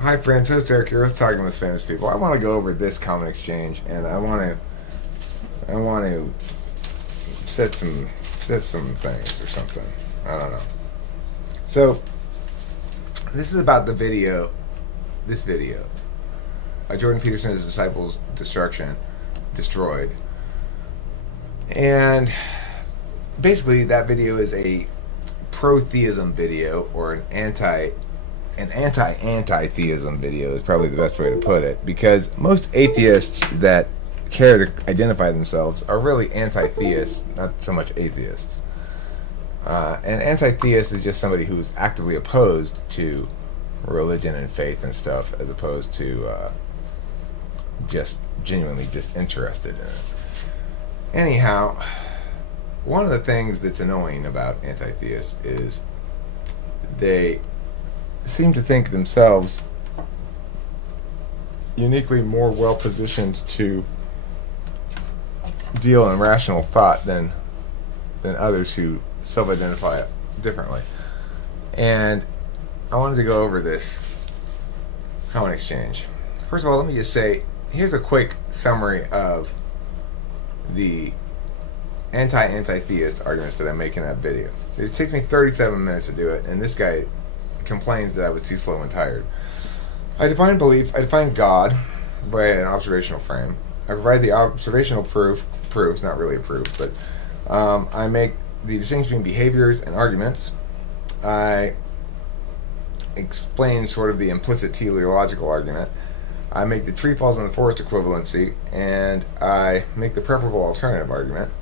Hi friends, host Eric here. I was talking with famous people. I want to go over this common exchange, and I want to set some things or something. I don't know. So this is about the video. This video, Jordan Peterson and his disciples' destruction, destroyed, and basically that video is a pro-theism video or an anti-theism video is probably the best way to put it, because most atheists that care to identify themselves are really anti-theists, not so much atheists. An anti-theist is just somebody who's actively opposed to religion and faith and stuff, as opposed to just genuinely disinterested in it. Anyhow, one of the things that's annoying about anti-theists is they seem to think themselves uniquely more well positioned to deal in rational thought than others who self-identify differently. And I wanted to go over this common exchange. First of all, let me just say, here's a quick summary of the anti-theist arguments that I make in that video. It takes me 37 minutes to do it, and this guy complains that I was too slow and tired. I define belief, I define God by an observational frame. I provide the observational proofs, not really a proof, but I make the distinction between behaviors and arguments. I explain sort of the implicit teleological argument. I make the tree falls in the forest equivalency, and I make the preferable alternative argument.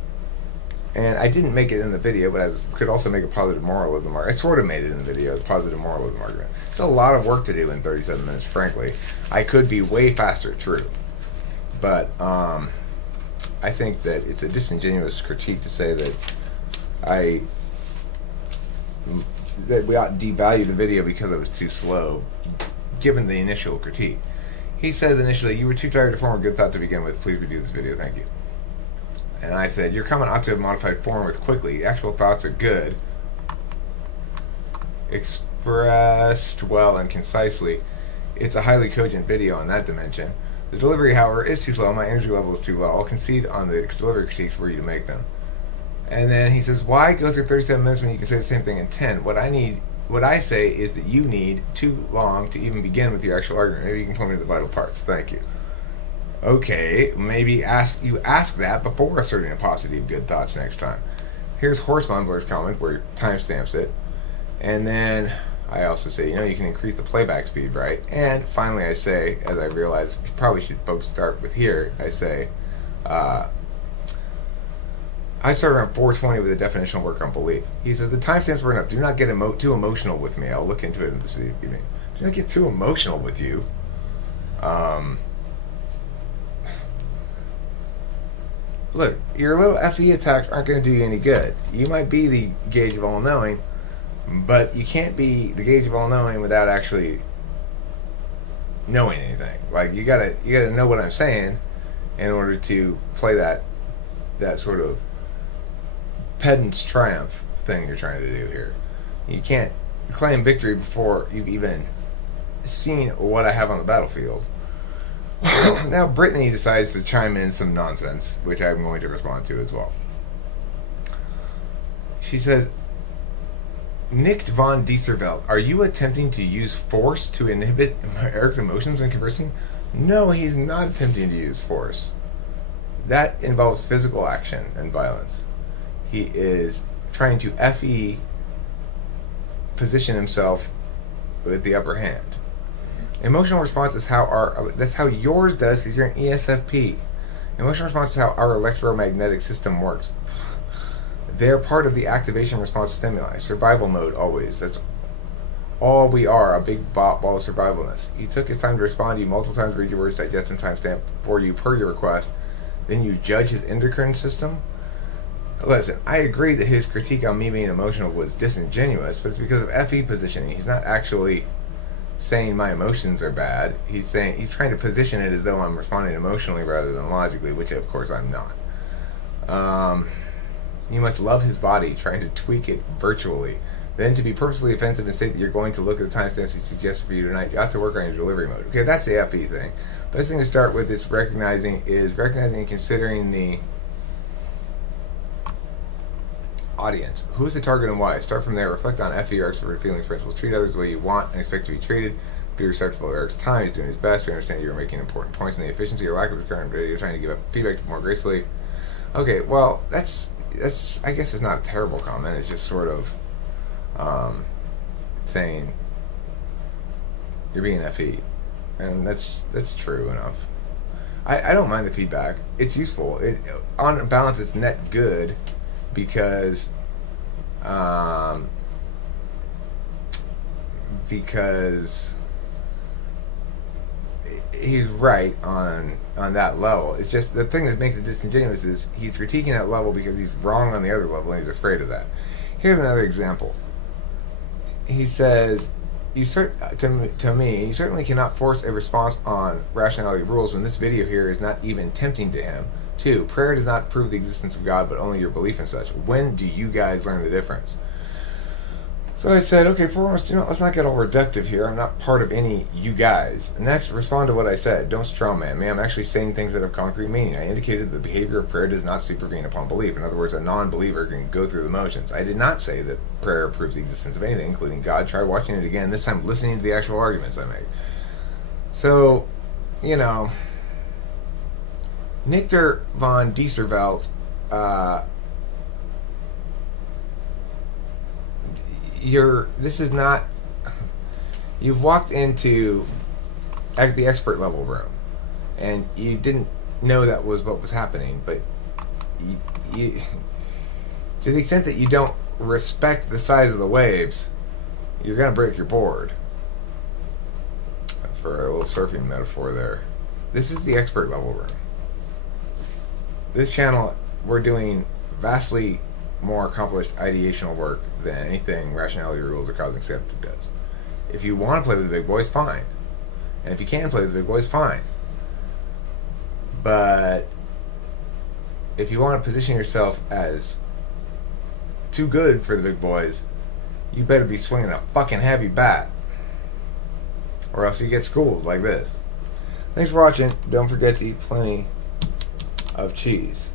And I didn't make it in the video, but I could also make a positive moralism argument. I sort of made it in the video, the positive moralism argument. It's a lot of work to do in 37 minutes, frankly. I could be way faster, true. But I think that it's a disingenuous critique to say that we ought to devalue the video because it was too slow, given the initial critique. He says initially, "You were too tired to form a good thought to begin with. Please redo this video. Thank you." And I said, "Your comment ought to have modified form with quickly. Actual thoughts are good, expressed well and concisely. It's a highly cogent video on that dimension. The delivery, however, is too slow. My energy level is too low. I'll concede on the delivery critiques for you to make them." And then he says, "Why go through 37 minutes when you can say the same thing in 10? What I say is that you need too long to even begin with your actual argument. Maybe you can point me to the vital parts. Thank you." Okay, maybe you ask that before asserting a paucity of good thoughts next time. Here's Horse Mumbler's comment where he timestamps it. And then I also say, you can increase the playback speed, right? And finally I say, as I realize probably should folks start with here, I say, I started around 420 with the definitional work on belief. He says, the timestamps were enough. Do not get too emotional with me. I'll look into it this evening. Do not get too emotional with you. Look, your little FE attacks aren't going to do you any good. You might be the gauge of all-knowing, but you can't be the gauge of all-knowing without actually knowing anything. Like, you gotta know what I'm saying in order to play that sort of pedant's triumph thing you're trying to do here. You can't claim victory before you've even seen what I have on the battlefield. Now Brittany decides to chime in some nonsense, which I'm going to respond to as well. She says, "Nicht von dieser Welt, are you attempting to use force to inhibit Eric's emotions when conversing?" No, he's not attempting to use force. That involves physical action and violence. He is trying to FE position himself with the upper hand. Emotional response is that's how yours does, because you're an ESFP. Emotional response is how our electromagnetic system works. They're part of the activation response stimuli. Survival mode always. That's all we are, a big ball of survivalness. He took his time to respond to you multiple times, read your words, digest and timestamp for you per your request. Then you judge his endocrine system. Listen, I agree that his critique on me being emotional was disingenuous, but it's because of FE positioning. He's not actually saying my emotions are bad. He's trying to position it as though I'm responding emotionally rather than logically, which of course I'm not. You must love his body, trying to tweak it virtually. Then to be purposely offensive and state that you're going to look at the timestamps he suggested for you tonight, you ought to work on your delivery mode. Okay, that's the FE thing. Best thing to start with is recognizing and considering the audience. Who is the target and why? Start from there. Reflect on FE or extrovert feelings principles. Treat others the way you want and expect to be treated. Be respectful of Eric's time. He's doing his best. We understand you're making important points in the efficiency or lack of his current video. You're trying to give up feedback more gracefully. Okay, well, that's I guess it's not a terrible comment. It's just sort of saying you're being FE, and that's true enough. I don't mind the feedback. It's useful. It on balance, it's net good because he's right on that level. It's just the thing that makes it disingenuous is he's critiquing that level because he's wrong on the other level and he's afraid of that. Here's another example. He says, to me, you certainly cannot force a response on rationality rules when this video here is not even tempting to him. 2, prayer does not prove the existence of God, but only your belief in such. When do you guys learn the difference? So I said, okay, foremost, let's not get all reductive here. I'm not part of any you guys. Next, respond to what I said. Don't strawman me. I'm actually saying things that have concrete meaning. I indicated the behavior of prayer does not supervene upon belief. In other words, a non-believer can go through the motions. I did not say that prayer proves the existence of anything, including God. Try watching it again, this time listening to the actual arguments I make. So, Nichter von Dieservelt, this is not, you've walked into the expert level room and you didn't know that was what was happening, but you to the extent that you don't respect the size of the waves, you're going to break your board. For a little surfing metaphor there. This is the expert level room. This channel, we're doing vastly more accomplished ideational work than anything rationality rules or causing skeptic does. If you want to play with the big boys, fine. And if you can play with the big boys, fine. But if you want to position yourself as too good for the big boys, you better be swinging a fucking heavy bat, or else you get schooled like this. Thanks for watching. Don't forget to eat plenty of cheese.